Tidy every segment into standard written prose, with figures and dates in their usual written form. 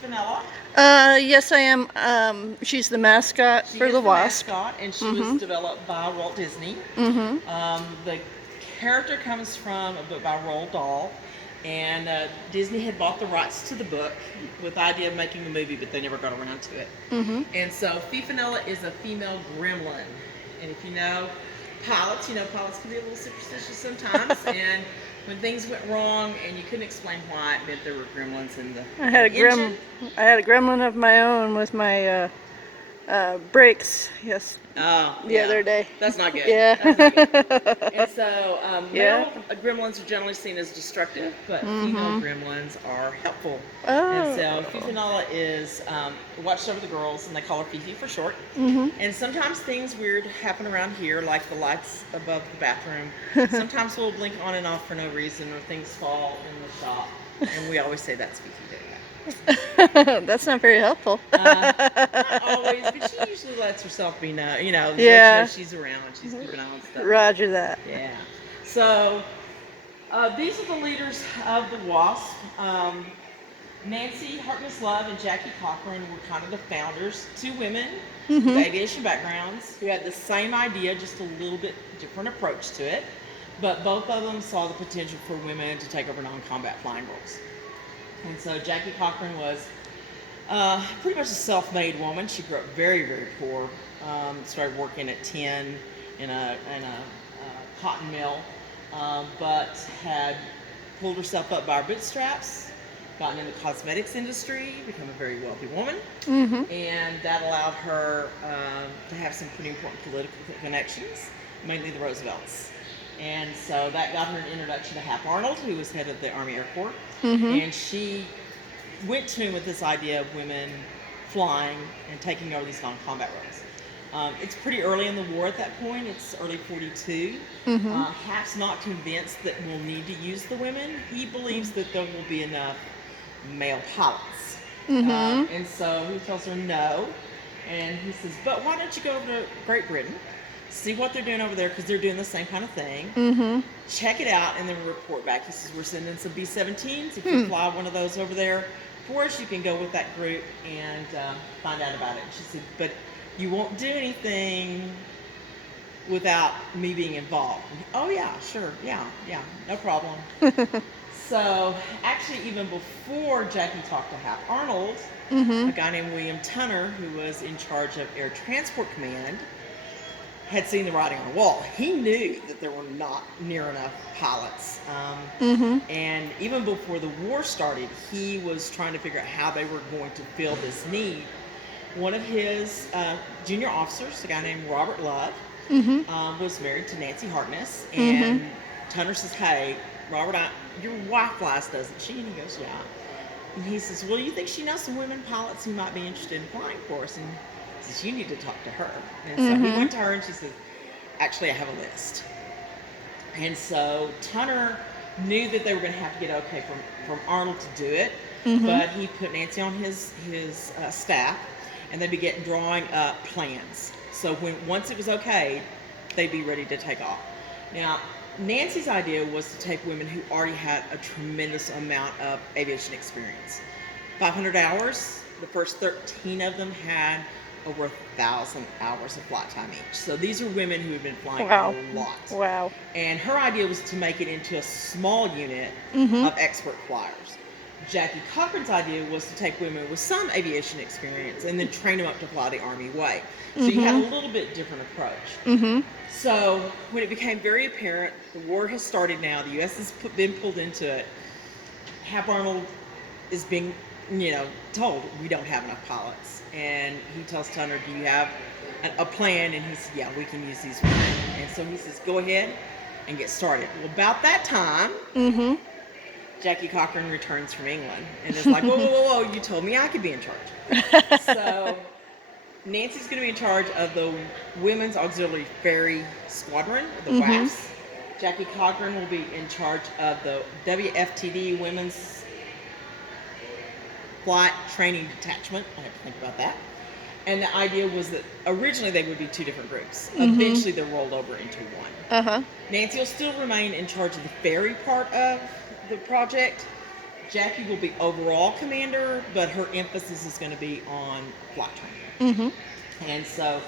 Vanilla. Yes, I am. She's the mascot She for is the the WASP. mascot, and she was developed by Walt Disney. The character comes from a book by Roald Dahl, and Disney had bought the rights to the book with the idea of making a movie, but they never got around to it. And so Vanilla is a female gremlin, and if you know pilots, pilots can be a little superstitious sometimes, and when things went wrong and you couldn't explain why, it meant there were gremlins in the engine. I had a gremlin of my own with my brakes. Yes, Oh, the yeah. other day. That's not good. Yeah. That's not good. And so, Yeah. male gremlins are generally seen as destructive, but female gremlins are helpful. And Oh. so, Fifinella is watched over the girls, and they call her Fifi for short. And sometimes things weird happen around here, like the lights above the bathroom. Sometimes we'll blink on and off for no reason, or things fall in the shop. And we always say that's Fifi doing that. That's not very helpful. Not always, but she usually lets herself be known. Let you Yeah. know she's around. She's keeping an eye on stuff. Roger that. Yeah. So these are the leaders of the WASP. Nancy Harkness Love and Jackie Cochran were kind of the founders. Two women with aviation backgrounds who had the same idea, just a little bit different approach to it. But both of them saw the potential for women to take over non-combat flying roles. And so Jackie Cochran was pretty much a self-made woman. She grew up very, very poor. Started working at 10 in a cotton mill, but had pulled herself up by her bootstraps, gotten in the cosmetics industry, become a very wealthy woman, and that allowed her to have some pretty important political connections, mainly the Roosevelts. And so that got her an introduction to Hap Arnold, who was head of the Army Air Corps, and she went to him with this idea of women flying and taking over these non-combat roles. It's pretty early in the war at that point. It's early 42. Hap's not convinced that we'll need to use the women. He believes that there will be enough male pilots. And so he tells her no. And he says, but why don't you go over to Great Britain, see what they're doing over there, because they're doing the same kind of thing. Check it out, and then report back. He says, we're sending some B-17s. If you fly one of those over there for us, you can go with that group and find out about it. And she said, but you won't do anything without me being involved. And, oh, yeah, sure. Yeah, no problem. So actually, even before Jackie talked to Hap Arnold, a guy named William Tunner, who was in charge of Air Transport Command, had seen the writing on the wall. He knew that there were not near enough pilots. And even before the war started, he was trying to figure out how they were going to fill this need. One of his junior officers, a guy named Robert Love, was married to Nancy Harkness. And Tunner says, hey, Robert, your wife flies, doesn't she? And he goes, yeah. And he says, well, you think she knows some women pilots who might be interested in flying for us? And he says, you need to talk to her. And so he went to her, and she said, actually, I have a list. And so Tunner knew that they were going to have to get okay from Arnold to do it, but he put Nancy on his staff, and they began drawing up plans. So once it was okay, they'd be ready to take off. Now, Nancy's idea was to take women who already had a tremendous amount of aviation experience. 500 hours, the first 13 of them had over 1,000 hours of flight time each. So these are women who have been flying a lot. Wow. And her idea was to make it into a small unit of expert flyers. Jackie Cochran's idea was to take women with some aviation experience and then train them up to fly the Army way. So you had a little bit different approach. So when it became very apparent, the war has started now, the U.S. has been pulled into it, Hap Arnold is being told we don't have enough pilots. And he tells Tunner, do you have a plan? And he said, yeah, we can use these women. And so he says, go ahead and get started. Well, about that time, Jackie Cochran returns from England and is like, whoa, you told me I could be in charge. So Nancy's going to be in charge of the Women's Auxiliary Ferry Squadron, the WASP. Jackie Cochran will be in charge of the WFTD, Women's Flight Training Detachment. I have to think about that. And the idea was that originally they would be two different groups. Eventually they're rolled over into one. Nancy will still remain in charge of the ferry part of the project, Jackie will be overall commander, but her emphasis is going to be on flight training. And so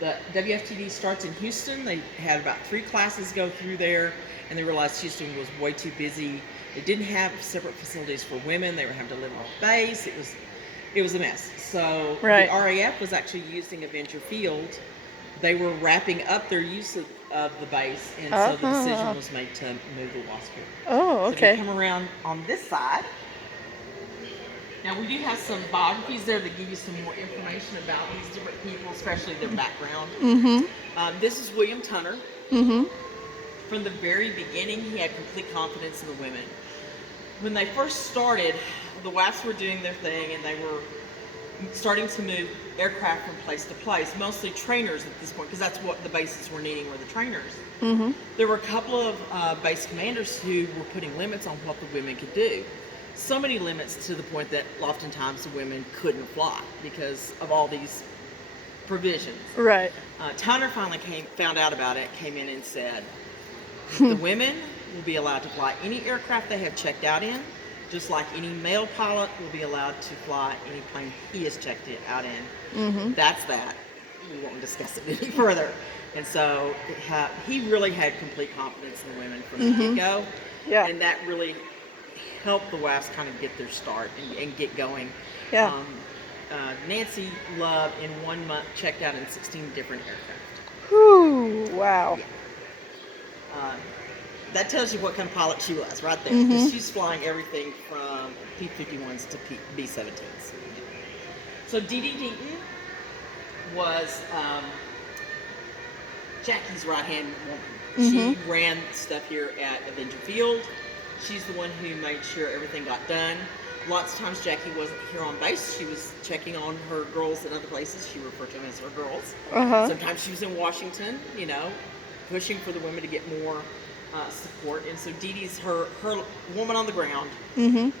the WFTD starts in Houston. They had about 3 classes go through there, and they realized Houston was way too busy. They didn't have separate facilities for women. They were having to live off base. It was a mess. So the RAF was actually using Avenger Field. They were wrapping up their use of the base, and so the decision was made to move the WASP here. Oh, okay. So if you come around on this side. Now, we do have some biographies there that give you some more information about these different people, especially their background. This is William Tunner. From the very beginning, he had complete confidence in the women. When they first started, the WASPs were doing their thing, and they were starting to move aircraft from place to place, mostly trainers at this point, because that's what the bases were needing, were the trainers. There were a couple of base commanders who were putting limits on what the women could do. So many limits to the point that oftentimes the women couldn't fly because of all these provisions. Right. Tunner finally found out about it, came in and said, the women will be allowed to fly any aircraft they have checked out in, just like any male pilot will be allowed to fly any plane he has checked it out in. That's that. We won't discuss it any further. And so he really had complete confidence in the women from the get-go. Yeah. And that really helped the WASP kind of get their start and get going. Yeah. Nancy Love, in 1 month, checked out in 16 different aircraft. Whew, wow. Yeah. That tells you what kind of pilot she was right there. 'Cause she's flying everything from P-51s to B-17s. So Dee Dee Deaton was Jackie's right-hand woman. She ran stuff here at Avenger Field. She's the one who made sure everything got done. Lots of times Jackie wasn't here on base. She was checking on her girls in other places. She referred to them as her girls. Sometimes she was in Washington, you know, pushing for the women to get more support. And so Dee Dee's her woman on the ground, making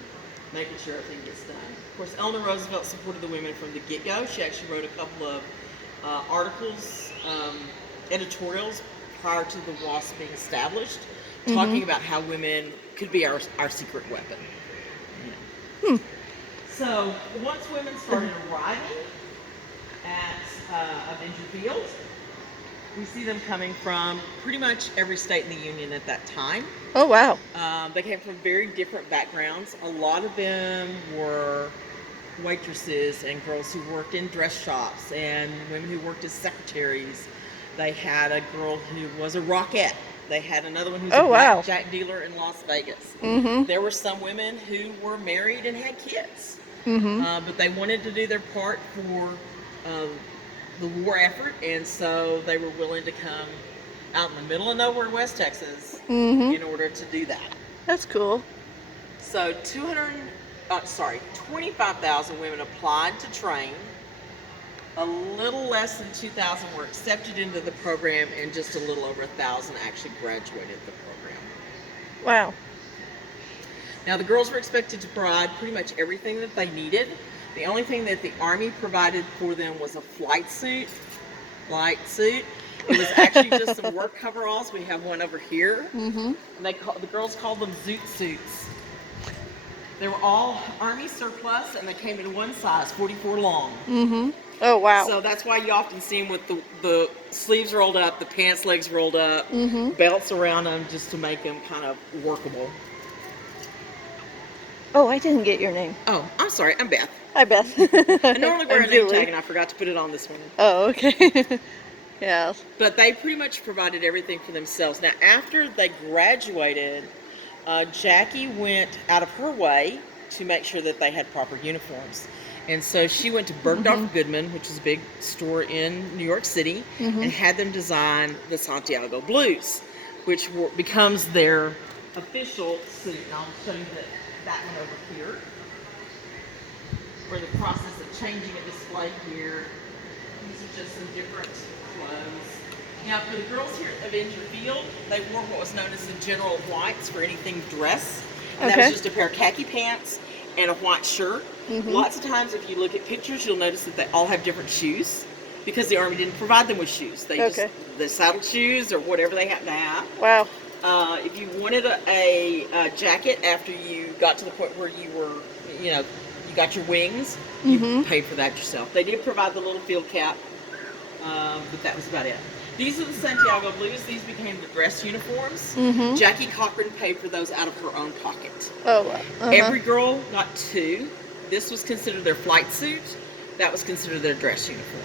sure everything gets done. Of course, Eleanor Roosevelt supported the women from the get-go. She actually wrote a couple of articles, editorials prior to the WASP being established, talking about how women could be our secret weapon. So once women started arriving at Avenger Field, we see them coming from pretty much every state in the Union at that time. Oh, wow. They came from very different backgrounds. A lot of them were waitresses and girls who worked in dress shops and women who worked as secretaries. They had a girl who was a rockette. They had another one who's a blackjack dealer in Las Vegas. There were some women who were married and had kids, but they wanted to do their part for the war effort, and so they were willing to come out in the middle of nowhere, West Texas, in order to do that. That's cool. So 25,000 women applied to train. A little less than 2,000 were accepted into the program, and just a little over 1,000 actually graduated the program. Wow. Now, the girls were expected to provide pretty much everything that they needed. The only thing that the Army provided for them was a flight suit, light suit. It was actually just some work coveralls. We have one over here. And the girls called them zoot suits. They were all Army surplus, and they came in one size, 44 long. Oh, wow. So that's why you often see them with the sleeves rolled up, the pants legs rolled up, belts around them, just to make them kind of workable. Oh, I didn't get your name. Oh, I'm sorry. I'm Beth. Hi, Beth. I normally wear a name tag, and I forgot to put it on this one. Oh, okay. Yeah. But they pretty much provided everything for themselves. Now, after they graduated, Jackie went out of her way to make sure that they had proper uniforms. And so she went to Bergdorf Goodman, which is a big store in New York City, and had them design the Santiago Blues, which becomes their official suit. And I'll show you that one over here, where the process of changing a display here. These are just some different clothes. Now, for the girls here at Avenger Field, they wore what was known as the general whites for anything dress. And that was just a pair of khaki pants and a white shirt. Lots of times, if you look at pictures, you'll notice that they all have different shoes because the Army didn't provide them with shoes. They just the saddle shoes or whatever they happen to have. Wow. If you wanted a jacket after you got to the point where you were, you know, you got your wings, you paid for that yourself. They did provide the little field cap, but that was about it. These are the Santiago Blues. These became the dress uniforms. Jackie Cochran paid for those out of her own pocket. Oh, wow. Every girl got 2. This was considered their flight suit. That was considered their dress uniform.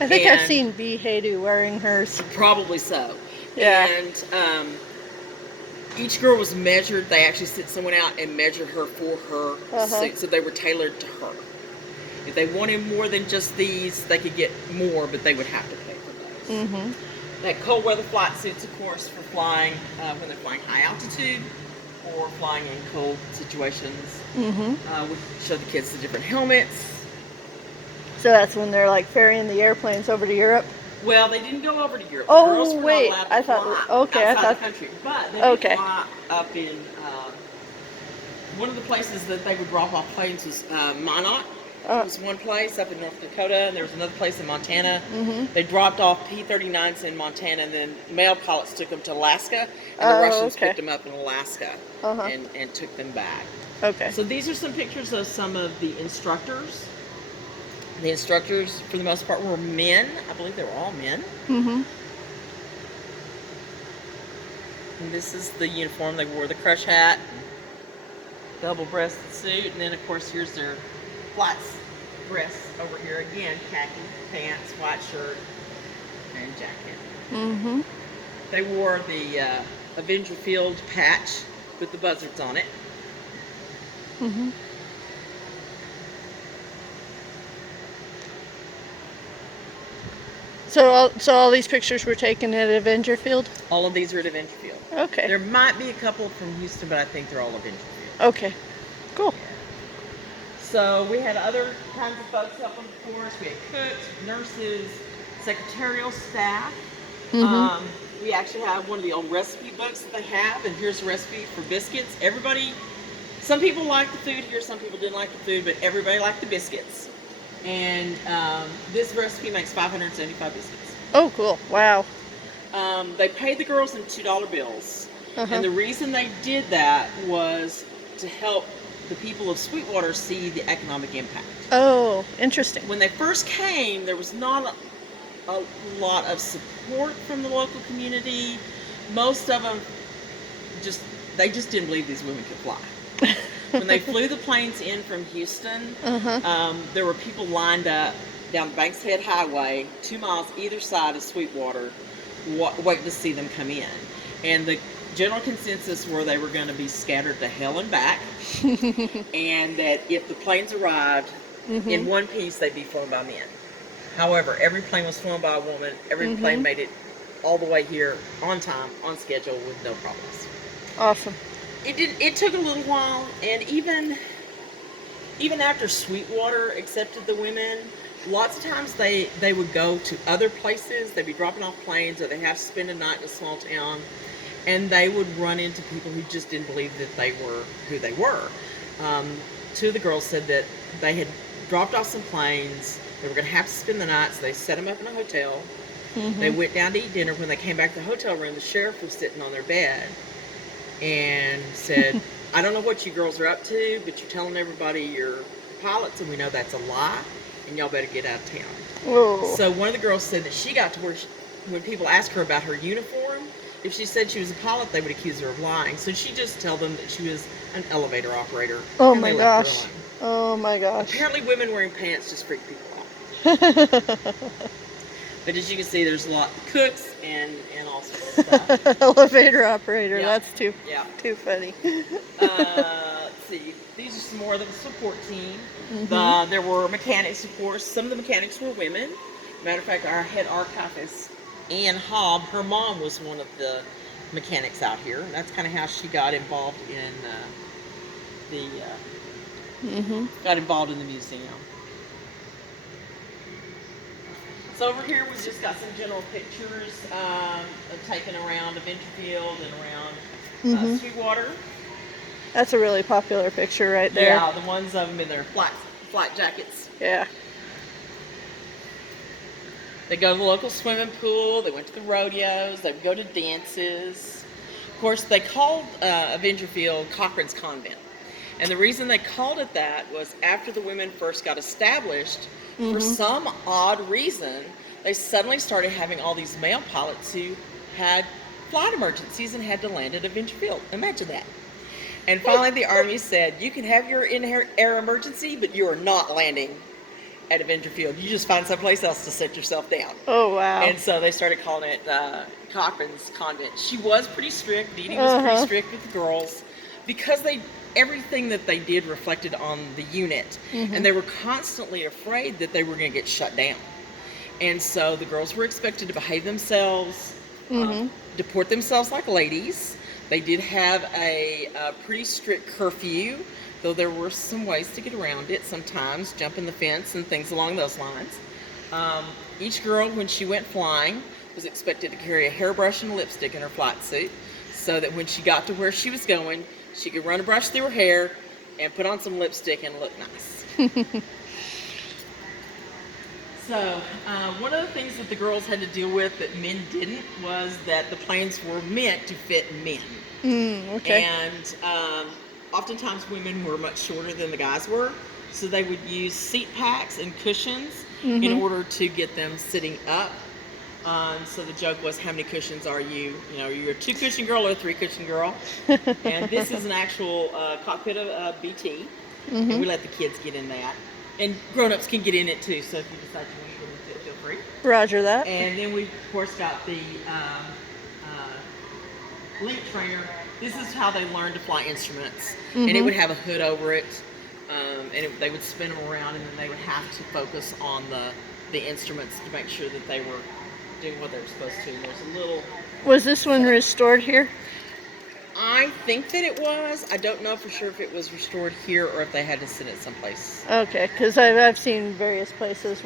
I think I've seen B. Haydu wearing hers. Probably so. Yeah. And each girl was measured. They actually sent someone out and measured her for her suit, so they were tailored to her. If they wanted more than just these, they could get more, but they would have to pay for those. That cold weather flight suits, of course, for flying when they're flying high altitude or flying in cold situations. We showed the kids the different helmets. So that's when they're like ferrying the airplanes over to Europe? Well, they didn't go over to Europe. Oh, the girls were wait. not allowed to I thought. fly Okay, I outside thought. the country, but they Okay. did fly up in one of the places that they would drop off planes was Minot. There was one place up in North Dakota, and there was another place in Montana. They dropped off P-39s in Montana, and then male pilots took them to Alaska, and the Russians picked them up in Alaska and took them back. Okay. So these are some pictures of some of the instructors. The instructors, for the most part, were men. I believe they were all men. And this is the uniform. They wore the crush hat, double-breasted suit, and then, of course, here's their flight dress over here. Again, khaki pants, white shirt, and jacket. They wore the Avenger Field patch with the buzzards on it. So all these pictures were taken at Avenger Field? All of these are at Avenger Field. Okay. There might be a couple from Houston, but I think they're all Avenger Field. Okay. Cool. So we had other kinds of folks helping, of course. We had cooks, nurses, secretarial staff. We actually have one of the old recipe books that they have, and here's a recipe for biscuits. Everybody, some people liked the food here, some people didn't like the food, but everybody liked the biscuits. And this recipe makes 575 biscuits. Oh, cool. Wow. They paid the girls in $2 bills. And the reason they did that was to help the people of Sweetwater see the economic impact. Oh, interesting. When they first came, there was not a lot of support from the local community. Most of them they just didn't believe these women could fly. When they flew the planes in from Houston, there were people lined up down the Banks Head Highway, 2 miles either side of Sweetwater, waiting to see them come in. And the general consensus were they were going to be scattered to hell and back, and that if the planes arrived in one piece, they'd be flown by men. However, every plane was flown by a woman. Every plane made it all the way here on time, on schedule, with no problems. Awesome. It took a little while, and even after Sweetwater accepted the women, lots of times they would go to other places. They'd be dropping off planes, or they have to spend a night in a small town, and they would run into people who just didn't believe that they were who they were. 2 of the girls said that they had dropped off some planes. They were going to have to spend the night, so they set them up in a hotel. They went down to eat dinner. When they came back to the hotel room, the sheriff was sitting on their bed and said, I don't know what you girls are up to, but you're telling everybody you're pilots, and we know that's a lie, and y'all better get out of town. Whoa. So one of the girls said that she got to where when people asked her about her uniform, if she said she was a pilot, they would accuse her of lying. So she just told them that she was an elevator operator. Oh and my they left her gosh. alone. Oh my gosh. Apparently women wearing pants just freak people out. But as you can see, there's a lot of cooks and all sorts of stuff. Elevator operator. Yeah. That's too Yeah. funny. Let's see. These are some more of the support team. There were mechanics, of course. Some of the mechanics were women. Matter of fact, our head archivist, Ann Hobb, her mom was one of the mechanics out here. And that's kind of how she got involved in the museum. So over here we've just got some general pictures taken around Avenger Field and around Sweetwater. That's a really popular picture right there. Yeah, the ones of them in their flight jackets. Yeah. They go to the local swimming pool. They went to the rodeos. They would go to dances. Of course, they called Avenger Field Cochrane's Convent. And the reason they called it that was after the women first got established, for some odd reason, they suddenly started having all these male pilots who had flight emergencies and had to land at Avenger Field. Imagine that. And finally, the Army said, you can have your in-air emergency, but you are not landing at Avenger Field. You just find someplace else to sit yourself down. Oh, wow. And so they started calling it Cochrane's Convent. She was pretty strict. Dee Dee was pretty strict with the girls because everything that they did reflected on the unit. And they were constantly afraid that they were going to get shut down. And so the girls were expected to behave themselves, deport themselves like ladies. They did have a pretty strict curfew, though there were some ways to get around it sometimes, jumping the fence and things along those lines. Each girl, when she went flying, was expected to carry a hairbrush and lipstick in her flight suit so that when she got to where she was going, she could run a brush through her hair and put on some lipstick and look nice. So, one of the things that the girls had to deal with that men didn't was that the planes were meant to fit men. Okay. And oftentimes women were much shorter than the guys were, so they would use seat packs and cushions in order to get them sitting up. So the joke was, how many cushions are you? You know, are you a 2-cushion girl or a 3-cushion girl? And this is an actual cockpit of BT, and we let the kids get in that. And grown-ups can get in it too, so if you decide you want to get into it, feel free. Roger that. And then we, of course, got the link trainer. This is how they learned to fly instruments. And it would have a hood over it, and they would spin them around, and then they would have to focus on the instruments to make sure that they were doing what they were supposed to. And there's a little... Was this one restored here? I think that it was. I don't know for sure if it was restored here or if they had to send it someplace. Okay, because I've seen various places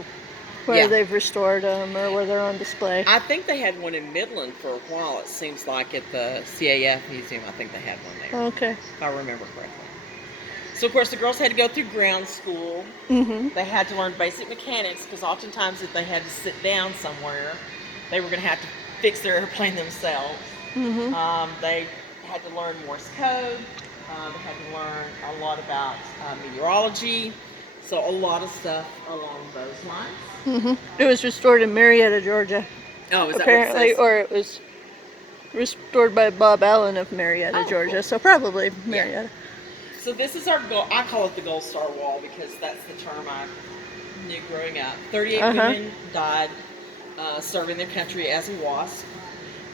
where they've restored them or where they're on display. I think they had one in Midland for a while. It seems like at the CAF Museum. I think they had one there. Okay. If I remember correctly. So, of course, the girls had to go through ground school. They had to learn basic mechanics because oftentimes if they had to sit down somewhere, they were going to have to fix their airplane themselves. They had to learn Morse code. They had to learn a lot about meteorology. So a lot of stuff along those lines. It was restored in Marietta, Georgia. Oh, is apparently, that what it says? or it was restored by Bob Allen of Marietta, Georgia. Cool. So probably Marietta. So this is our gold. I call it the Gold Star Wall because that's the term I knew growing up. 38 women died serving their country as a WASP.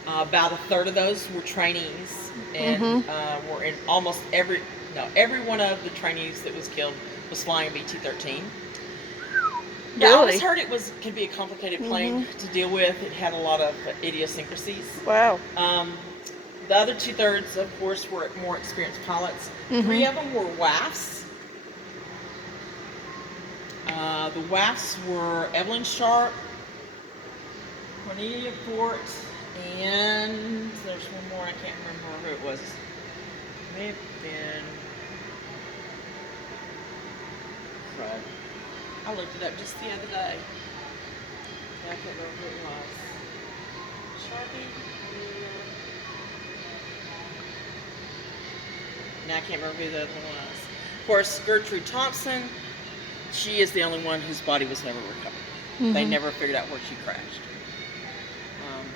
About a third of those were trainees, and were in almost every one of the trainees that was killed was flying BT-13. Yeah, I always heard it could be a complicated plane to deal with. It had a lot of idiosyncrasies. Wow. The other 2/3, of course, were more experienced pilots. 3 of them were WAFs. The WAFs were Evelyn Sharp, Cornelia Fort, and there's one more. I can't remember who it was. It may have been... Crud. I looked it up just the other day. Yeah, I can't remember who it was. Sharpie? Now I can't remember who the other one was. Of course, Gertrude Thompson, she is the only one whose body was never recovered. They never figured out where she crashed.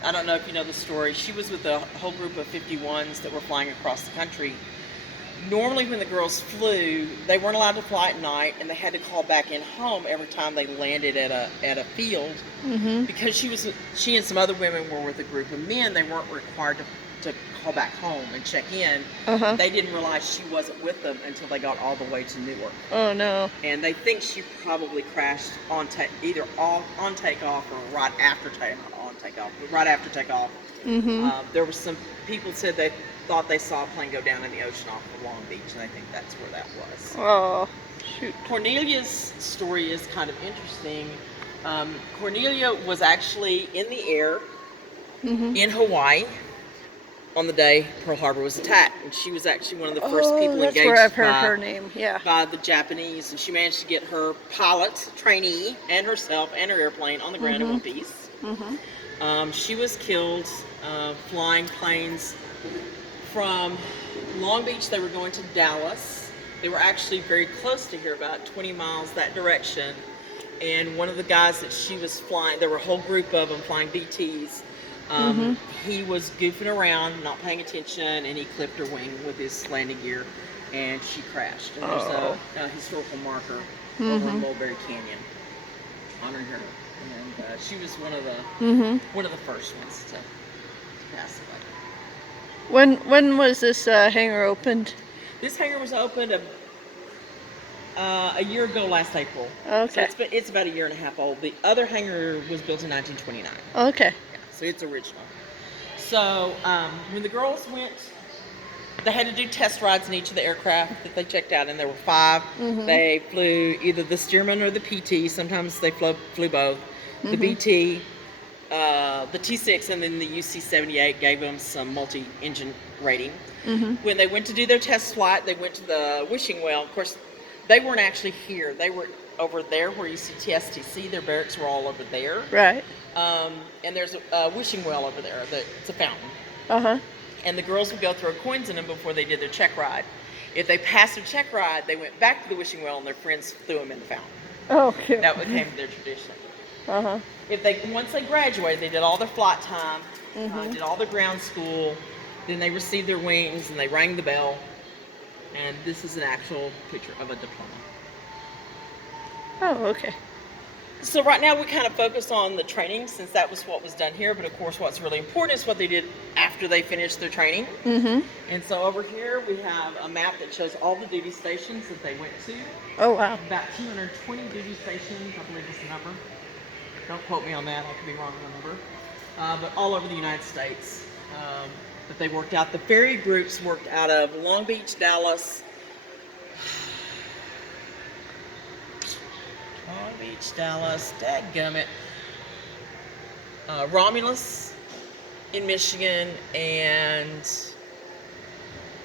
I don't know if you know the story. She was with a whole group of 51s that were flying across the country. Normally when the girls flew, they weren't allowed to fly at night, and they had to call back in home every time they landed at a field. Because she and some other women were with a group of men, they weren't required to call back home and check in. They didn't realize she wasn't with them until they got all the way to Newark. Oh no. And they think she probably crashed either on takeoff or right after takeoff. There were some people said they thought they saw a plane go down in the ocean off of Long Beach, and I think that's where that was. Oh, shoot. Cornelia's story is kind of interesting. Cornelia was actually in the air in Hawaii on the day Pearl Harbor was attacked, and she was actually one of the first people that's engaged where I've heard her name. by the Japanese, and she managed to get her pilot, trainee, and herself and her airplane on the ground in one piece. She was killed flying planes from Long Beach, they were going to Dallas. They were actually very close to here, about 20 miles that direction. And one of the guys that she was flying, there were a whole group of them flying BTs. He was goofing around, not paying attention, and he clipped her wing with his landing gear, and she crashed. And there's a historical marker over in Mulberry Canyon honoring her. And she was one of the first ones to pass away. When was this hangar opened? This hangar was opened a year ago last April. Okay. So it's about a year and a half old. The other hangar was built in 1929. Okay. Yeah, so it's original. So when the girls went, they had to do test rides in each of the aircraft that they checked out, and there were 5. They flew either the Stearman or the PT. Sometimes they flew both. The BT, the T6, and then the UC-78 gave them some multi-engine rating. When they went to do their test flight, they went to the wishing well. Of course, they weren't actually here. They were over there where you see TSTC. Their barracks were all over there. Right. And there's a wishing well over there. It's a fountain. And the girls would go throw coins in them before they did their check ride. If they passed their check ride, they went back to the wishing well, and their friends threw them in the fountain. Oh, cute. That became their tradition. Once they graduated, they did all their flight time, did all their ground school, then they received their wings and they rang the bell. And this is an actual picture of a diploma. Oh, okay. So right now we kind of focus on the training, since that was what was done here. But of course, what's really important is what they did after they finished their training. And so over here we have a map that shows all the duty stations that they went to. Oh, wow. About 220 duty stations, I believe is the number. Don't quote me on that, I could be wrong on the number. But all over the United States that they worked out. The ferry groups worked out of Long Beach, Dallas, dadgummit, Romulus in Michigan, and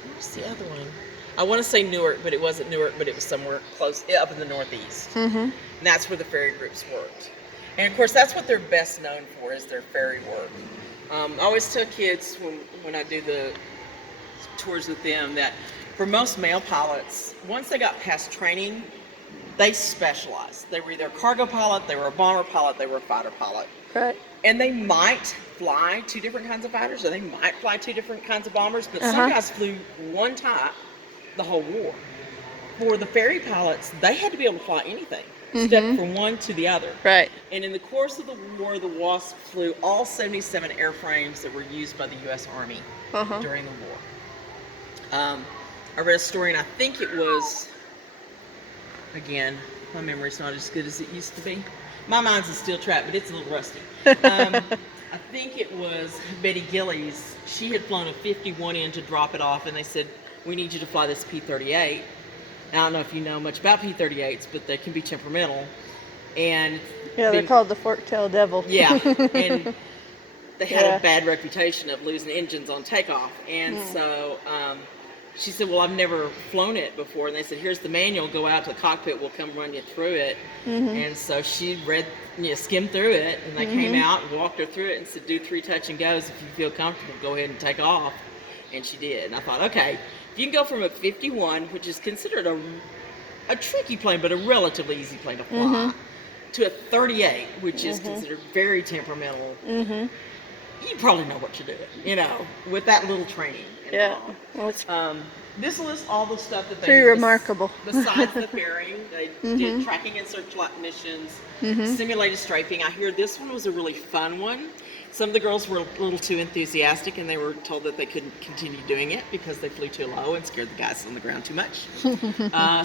where's the other one? I want to say Newark, but it wasn't Newark, but it was somewhere close, up in the Northeast. And that's where the ferry groups worked. And of course, that's what they're best known for, is their ferry work. I always tell kids when I do the tours with them that for most male pilots, once they got past training, they specialized. They were either a cargo pilot, they were a bomber pilot, they were a fighter pilot. Right. And they might fly 2 different kinds of fighters, or they might fly 2 different kinds of bombers, but some guys flew one type the whole war. For the ferry pilots, they had to be able to fly anything, step from one to the other. Right. And in the course of the war, the WASP flew all 77 airframes that were used by the U.S. Army during the war. I read a story, and I think it was, again, my memory's not as good as it used to be. My mind's a steel trap, but it's a little rusty. I think it was Betty Gillies. She had flown a 51 in to drop it off, and they said, "We need you to fly this P-38. Now, I don't know if you know much about P-38s, but they can be temperamental. And yeah, they're called the fork-tailed devil. Yeah, and they had a bad reputation of losing engines on takeoff. And so she said, well, I've never flown it before. And they said, here's the manual. Go out to the cockpit. We'll come run you through it. And so she skimmed through it. And they came out and walked her through it and said, do 3 touch and goes. If you feel comfortable, go ahead and take off. And she did. And I thought, okay, if you can go from a 51, which is considered a tricky plane, but a relatively easy plane to fly, to a 38, which is considered very temperamental, you probably know what you're doing, with that little training. Yeah. This lists all the stuff that they pretty did remarkable. besides the ferrying. They did tracking and searchlight missions, simulated strafing. I hear this one was a really fun one. Some of the girls were a little too enthusiastic, and they were told that they couldn't continue doing it because they flew too low and scared the guys on the ground too much.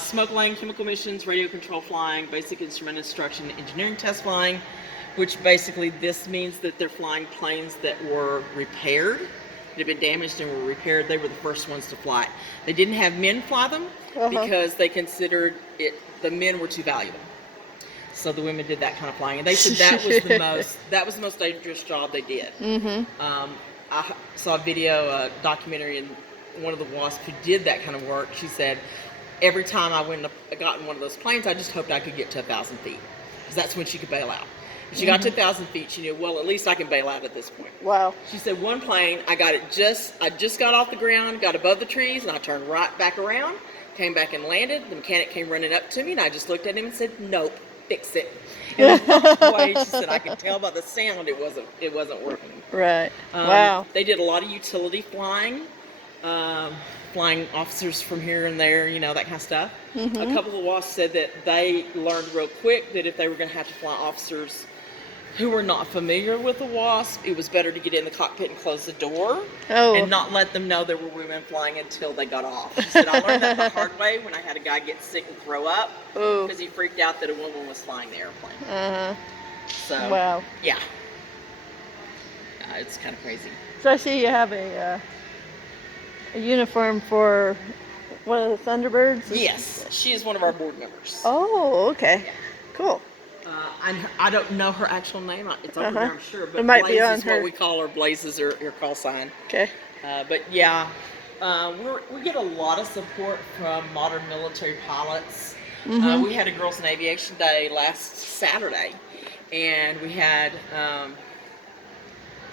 Smoke laying, chemical missions, radio control flying, basic instrument instruction, engineering test flying, which basically this means that they're flying planes that were repaired, that had been damaged and were repaired. They were the first ones to fly. They didn't have men fly them because they considered the men were too valuable. So the women did that kind of flying, and they said that was the most dangerous job they did. I saw a documentary, and one of the WASP who did that kind of work, she said, every time I got in one of those planes, I just hoped I could get to 1,000 feet, because that's when she could bail out. When she got to 1,000 feet, she knew, well, at least I can bail out at this point. Wow. She said, one plane, I just got off the ground, got above the trees, and I turned right back around, came back and landed. The mechanic came running up to me, and I just looked at him and said, nope, fix it. And then walked away. She said, I could tell by the sound it wasn't working. Right. Wow. They did a lot of utility flying, flying officers from here and there, that kind of stuff. A couple of WASP said that they learned real quick that if they were going to have to fly officers who were not familiar with the WASP, it was better to get in the cockpit and close the door and not let them know there were women flying until they got off. She said, I learned that the hard way when I had a guy get sick and throw up because he freaked out that a woman was flying the airplane. So, wow. Yeah, it's kind of crazy. So I see you have a uniform for one of the Thunderbirds? Yes, she is one of our board members. Oh, okay. Yeah. Cool. I don't know her actual name. It's over there, I'm sure. But it might Blaze be on is her. what we call her. Blaze is her call sign. Okay. But yeah, we get a lot of support from modern military pilots. We had a Girls in Aviation Day last Saturday, and we had I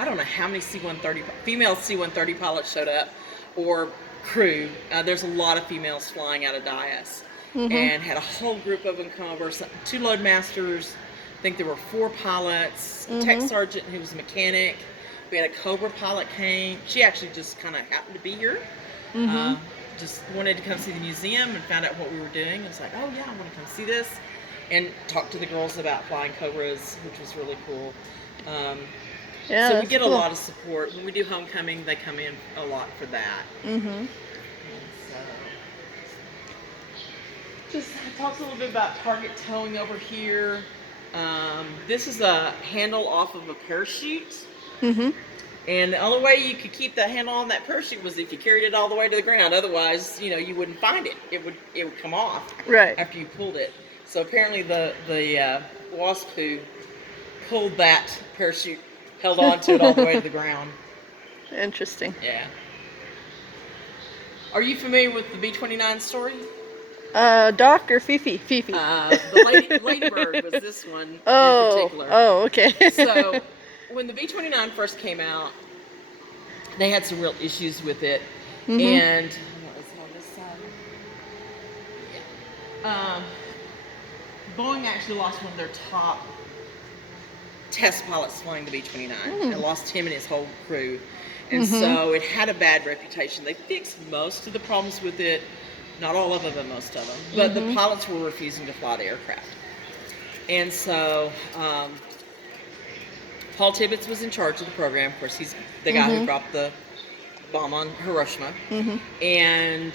don't know how many C-130 female C-130 pilots showed up, or crew. There's a lot of females flying out of Dias. And had a whole group of them come over. 2 load masters. I think there were 4 pilots. A tech sergeant who was a mechanic. We had a Cobra pilot came. She actually just kind of happened to be here. Just wanted to come see the museum and found out what we were doing. I was like, oh yeah, I want to come see this, and talk to the girls about flying Cobras, which was really cool. Yeah, so we get cool. a lot of support. When we do homecoming, they come in a lot for that. Just talks a little bit about target towing over here. This is a handle off of a parachute. And the only way you could keep the handle on that parachute was if you carried it all the way to the ground. Otherwise, you wouldn't find it. It would come off after you pulled it. So apparently the WASP who pulled that parachute held on to it all the way to the ground. Interesting. Yeah. Are you familiar with the B-29 story? Doc or Fifi? Fifi. The Ladybird was this one in particular. Oh, okay. So, when the B-29 first came out, they had some real issues with it. And, what was it on this side? Yeah. Boeing actually lost one of their top test pilots flying the B-29. They lost him and his whole crew. And so it had a bad reputation. They fixed most of the problems with it. Not all of them, but most of them. But the pilots were refusing to fly the aircraft. And so Paul Tibbets was in charge of the program. Of course, he's the guy who dropped the bomb on Hiroshima. And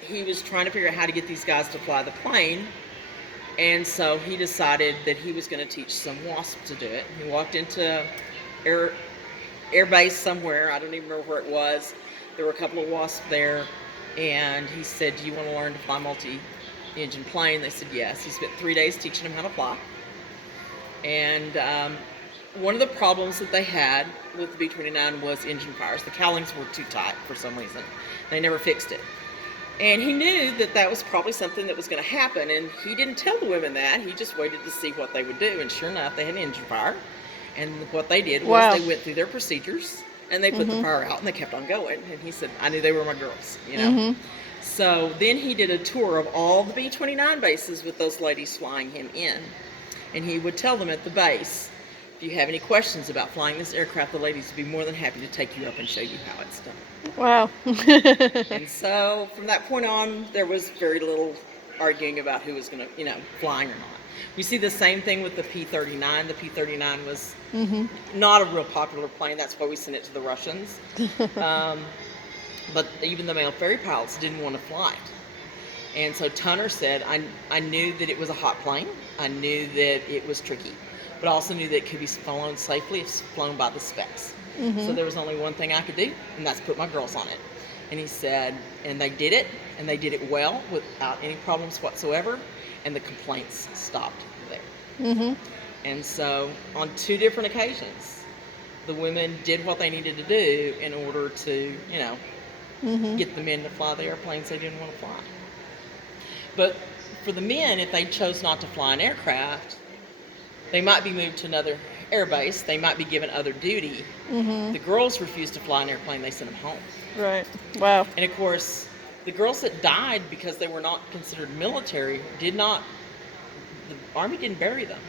he was trying to figure out how to get these guys to fly the plane. And so he decided that he was going to teach some WASP to do it. He walked into air base somewhere. I don't even remember where it was. There were a couple of WASP there. And he said, do you want to learn to fly multi-engine plane? They said yes. He spent 3 days teaching them how to fly. And one of the problems that they had with the B-29 was engine fires. The cowlings were too tight for some reason. They never fixed it. And he knew that that was probably something that was going to happen. And he didn't tell the women that. He just waited to see what they would do. And sure enough, they had an engine fire. And what they did was they went through their procedures. And they put the fire out, and they kept on going. And he said, I knew they were my girls, So then he did a tour of all the B-29 bases with those ladies flying him in. And he would tell them at the base, if you have any questions about flying this aircraft, the ladies would be more than happy to take you up and show you how it's done. Wow. And so from that point on, there was very little arguing about who was going to, flying or not. We see the same thing with the P-39. The P-39 was not a real popular plane. That's why we sent it to the Russians. But even the male ferry pilots didn't want to fly it. And so Tunner said, I knew that it was a hot plane. I knew that it was tricky. But I also knew that it could be flown safely if flown by the specs. So there was only one thing I could do, and that's put my girls on it. And he said, and they did it, and they did it well without any problems whatsoever. And the complaints stopped there. And so on 2 different occasions, the women did what they needed to do in order to, get the men to fly the airplanes they didn't want to fly. But for the men, if they chose not to fly an aircraft, They might be moved to another air base. They might be given other duty. The girls refused to fly an airplane. They sent them home. Right. Wow. And of course, the girls that died because they were not considered military did not. The Army didn't bury them.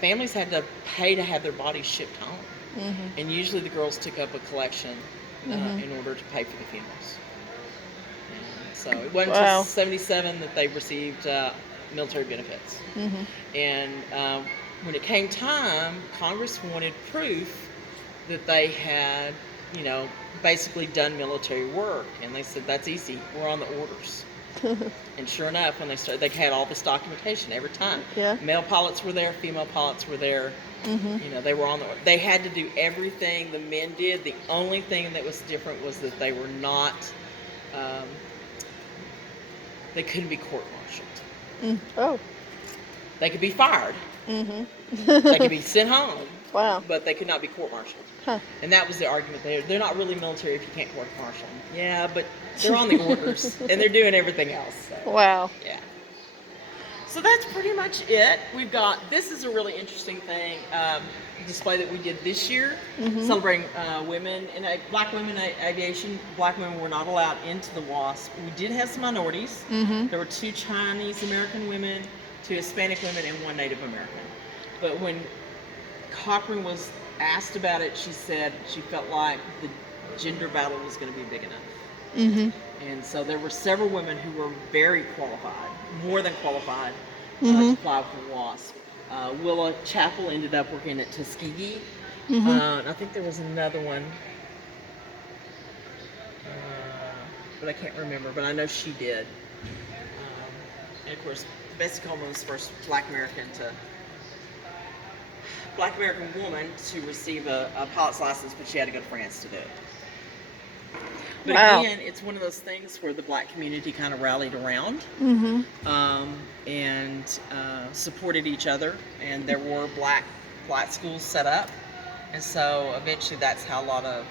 Families had to pay to have their bodies shipped home. And usually the girls took up a collection in order to pay for the funerals. And so it wasn't until 77 that they received military benefits. And when it came time, Congress wanted proof that they had, you know, basically done military work. And they said, that's easy. We're on the orders. And sure enough, when they started, they had all this documentation every time. Male pilots were there, female pilots were there. You know, they were on the. They had to do everything the men did. The only thing that was different was that they were not. They couldn't be court-martialed. Oh. They could be fired. They could be sent home. Wow. But they could not be court-martialed. And that was the argument there. They're not really military if you can't court-martial them. Yeah, but they're on the orders and they're doing everything else. So. Wow. Yeah. So that's pretty much it. We've got, this is a really interesting thing, display that we did this year, celebrating women, black women in aviation. Black women were not allowed into the WASP. We did have some minorities. There were 2 Chinese American women, 2 Hispanic women, and 1 Native American. But when Cochran was asked about it, she said she felt like the gender battle was going to be big enough. And so there were several women who were very qualified, more than qualified, to apply for WASP. Willa Chappell ended up working at Tuskegee. I think there was another one, but I can't remember, but I know she did. And of course, Bessie Coleman was the first Black American woman to receive a pilot's license, but she had to go to France to do it. But again, it's one of those things where the black community kind of rallied around and supported each other, and there were black flight schools set up, and so eventually that's how a lot of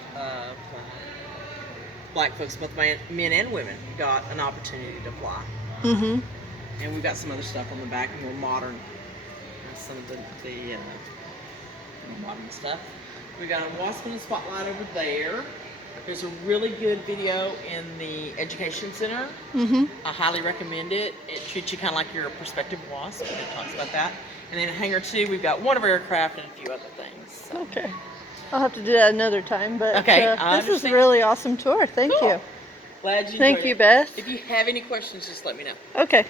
black folks, both men and women, got an opportunity to fly. And we've got some other stuff on the back, more modern, some of the modern stuff. We got a WASP in the spotlight over there. There's a really good video in the Education Center. I highly recommend it. It treats you kind of like you're a prospective WASP, and it talks about that. And then in Hangar 2, we've got one of our aircraft and a few other things. So. Okay. I'll have to do that another time, but this is a really awesome tour. Thank you. Glad you enjoyed Thank you, Beth. If you have any questions, just let me know. Okay.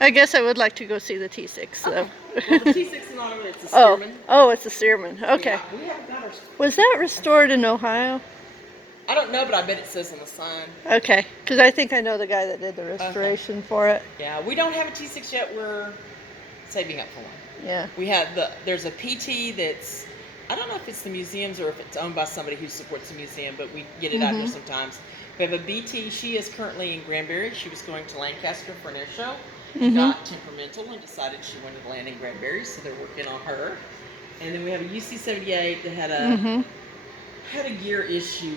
I guess I would like to go see the T6. So. Okay. Well, the T6 is not over, it's a Stearman. Oh, it's a Stearman. Okay. We haven't got our... Was that restored in Ohio? I don't know, but I bet it says on the sign. Okay, because I think I know the guy that did the restoration for it. Yeah, we don't have a T6 yet. We're saving up for one. Yeah. We have there's a PT that's, I don't know if it's the museums or if it's owned by somebody who supports the museum, but we get it out here sometimes. We have a BT. She is currently in Granbury. She was going to Lancaster for an air show. Got temperamental and decided she wanted to land in Granbury, so they're working on her. And then we have a UC-78 that had a gear issue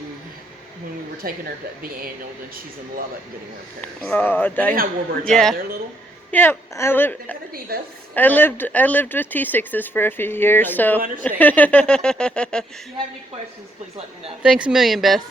when we were taking her to be annualed, and she's in Lubbock getting repairs. Oh, dang. You know how warbirds are. They're little. Yep, They're kind of divas. I lived with T6s for a few years, so. You understand. If you have any questions, please let me know. Thanks a million, Beth.